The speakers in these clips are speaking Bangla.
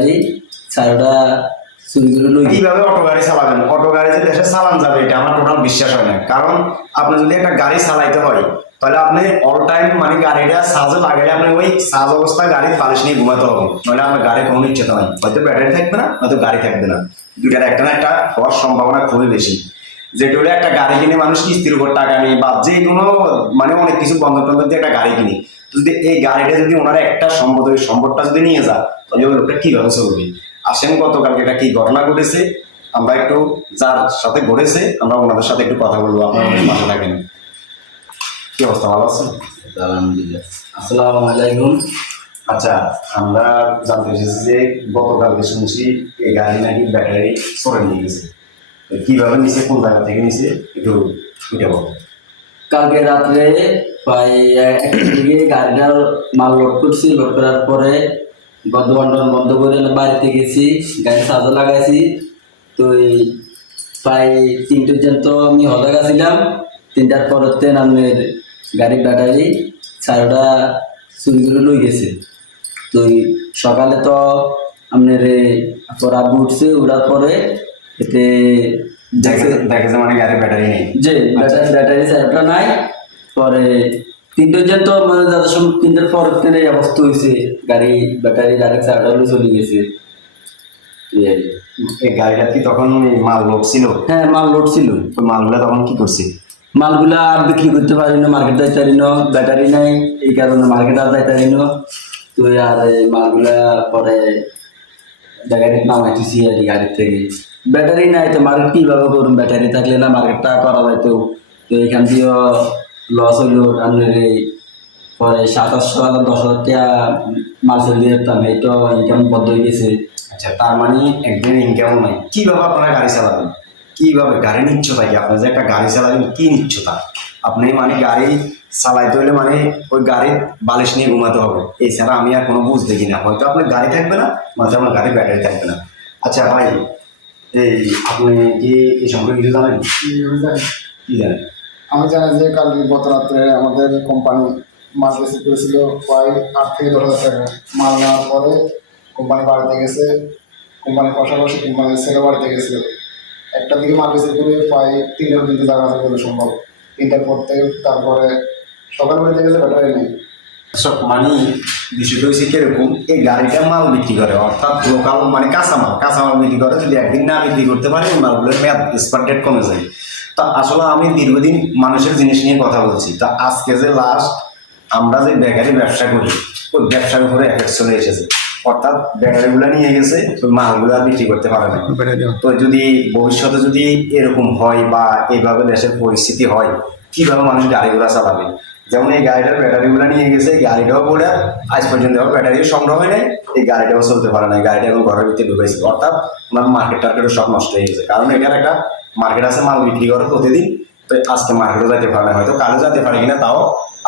ব্যাটারি চারটা চুরি করে লই কিভাবে অটো গাড়ি চালাবেন? অটো গাড়ি যে দেশে চালান যাবে এটা আমার টোটাল বিশ্বাস হয় না। কারণ আপনি যদি একটা গাড়ি চালাইতে হয় তাহলে আপনি অল টাইম মানে গাড়িটা চার্জে লাগাইলে আপনি ওই চার্জ অবস্থায় গাড়ির বালিশ নিয়ে ঘুমাতে হবে, নাহলে আপনার গাড়ি কোনো ইচ্ছে নয়, হয়তো ব্যাটারি থাকবে না হয়তো গাড়ি থাকবে না, দুইটার একটা না একটা হওয়ার সম্ভাবনা খুবই বেশি। যেটা হলে একটা গাড়ি কিনে মানুষ কিস্তির উপর টাকা নেই বা যে কোনো মানে অনেক কিছু বন্ধক টন্ধক দিয়ে একটা গাড়ি কিনে, যদি এই গাড়িটা যদি ওনারা একটা সম্পদ ওই সম্পদটা যদি নিয়ে যায় তাহলে ওই লোকটা কিভাবে চলবে? আসেন গতকালকে এটা কি ঘটনা ঘটেছে আমরা একটু যার সাথে ঘটেছে আমরা ওনাদের সাথে একটু কথা বলবো, আপনারা আমাদের পাশে থাকেন। কি অবস্থা, ভালো আছেন? আলহামদুলিল্লাহ। আসসালামু আলাইকুম। আচ্ছা, আমরা জানতে এসেছি যে গতকালকে শুনছি এই গাড়ি নাকি ব্যাটারি সরে নিয়ে গেছে, তো কিভাবে নিছে, কোন জায়গা থেকে নিছে একটু এটা বলো। কালকে রাত্রে প্রায় একটা দিকে গাড়িটার মাল লোড করছি, লোড করার পরে বন্ধন বন্ধ করে বাড়িতে গেছি, গাড়ি চার্জে লাগাইছি। তো এই প্রায় 3টে পর্যন্ত আমি হলে গেছিলাম। 3টার পরেতে আপনার গাড়ির ব্যাটারি চারটা চুরি করে লই গেছে। তো এই সকালে তো আপনার পর আব্বু উঠছে, উঠার পরে এতে দেখছে দেখেছে মানে গাড়ির ব্যাটারি নেই। যে ব্যাটারি চারটা নাই। পরে 3টে পর্যন্ত মানে যাদের সময় 3টার পর থেকে এই অবস্থা হয়েছে, গাড়ি ব্যাটারি ডাইরেক্ট চারটা হলে চলে গেছে। এই আর কি। এই গাড়িটা কি তখন মাল লোড ছিল? হ্যাঁ, মাল লোড ছিল। তো মালগুলা তখন কি করছে? মালগুলা আর বিক্রি করতে পারি না, মার্কেট যাইতে পারি না, ব্যাটারি নাই, এই কারণে মার্কেট আর যাইতে পারি না। তো আর এই মালগুলা পরে জায়গায় নামাইতেছি আর কি গাড়ির থেকে। ব্যাটারি নাই তো মার্কেট কিভাবে করুন, ব্যাটারি থাকলে না মার্কেটটা করা যাইতো। তো এখান দিয়েও লস হইলো। আপনার এই পরে 7,800 10,000 টাকা মাল চলে যেতাম, এইটা ইনকাম বন্ধ হয়ে গেছে। আচ্ছা, তার মানে একদিন ইনকাম নাই, কিভাবে আপনারা গাড়ি চালাবেন? কিভাবে গাড়ি নিচ্ছতা কি? আপনার যে একটা গাড়ি চালাবেন কি নিচ্ছতা? আপনি মানে গাড়ি চালাইতে হলে মানে ওই গাড়ির বালিশ নিয়ে ঘুমাতে হবে, এছাড়া আমি আর কোনো বুঝ দেখি না। হয়তো আপনার গাড়ি থাকবে না, মাঝে আপনার গাড়ির ব্যাটারি থাকবে না। আচ্ছা ভাই, এই আপনি কি এই সম্পর্কে কিছু জানেন? কি জানেন? আমি জানি যে কালকে গত রাত্রে আমাদের কোম্পানি মাল রিসিভ করেছিল প্রায় 8 থেকে 10 হাজার টাকা। মাল নেওয়ার পরে কোম্পানি বাড়িতে গেছে, কোম্পানির পাশাপাশি কোম্পানির ছেলে বাড়িতে গেছিল। একটা দিকে মাল রিসিভ করে প্রায় 3টা পর্যন্ত জায়গা আছে বলে সম্ভব। 3টার পর থেকে তারপরে সকাল বাড়িতে গেছে, ব্যাটারি নেই। সব মানে বিষয়টা হয়েছে কিরকম, এই গাড়িটা মাল বিক্রি করে অর্থাৎ লোকাল মানে কাঁচামাল বিক্রি করে, যদি একদিন না বিক্রি করতে পারে ওই মালগুলোর মেয়াদ এক্সপায়ার ডেট কমে যায়। তা আসলে আমি দীর্ঘদিন মানুষের জিনিস নিয়ে কথা বলছি, তা আজকে যে লাস্ট আমরা যে বেকারি ব্যবসা করি ওই ব্যবসার উপরে এফেক্ট চলে এসেছে, অর্থাৎ ব্যাটারিগুলো নিয়ে গেছে ওই মালগুলো আর বিক্রি করতে পারে না। তো যদি ভবিষ্যতে যদি এরকম হয় বা এইভাবে দেশের পরিস্থিতি হয়, কিভাবে মানুষ গাড়ি ঘোড়া চালাবে? যেমন এই গাড়িটার ব্যাটারিগুলো নিয়ে গেছে, গাড়িটাও বলে আজ পর্যন্ত ব্যাটারি সংগ্রহ হয় নাই, এই গাড়িটাও চলতে পারে না, গাড়িটা এখন ঘরের ভিতরে ঢুকেছে, অর্থাৎ ওনার মার্কেট টার্কেটও সব নষ্ট হয়ে গেছে। কারণ এটার একটা মার্কেট আছে, মাল বিক্রি করে প্রতিদিন। তো আজকে মার্কেটও যেতে পারে না, হয়তো কালো যেতে পারে কিনা তাও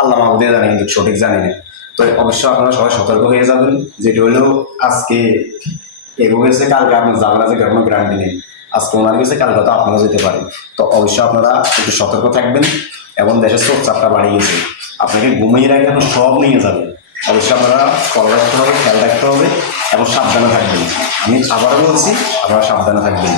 আল্লাহ মাহবুদে জানে, কিন্তু সঠিক জানি না। তো অবশ্যই আপনারা সবাই সতর্ক হয়ে যাবেন, যেটা হলো আজকে এগো গেছে, কালকে আপনার যাবেন না, যে কোনো গ্যারান্টি নেই। আজকে ওনার গেছে, কালকে তো আপনারা যেতে পারেন। তো অবশ্যই আপনারা একটু সতর্ক থাকবেন, এবং দেশের চোখ চাপটা বাড়িয়ে গেছে, আপনাকে ঘুমিয়ে রাখলে এখন সব নিয়ে যাবে। অবশ্যই আপনারা ফলো রাখতে হবে, খেয়াল রাখতে হবে এবং সাবধানে থাকবেন। আমি আবারও বলছি, আপনারা সাবধানে থাকবেন।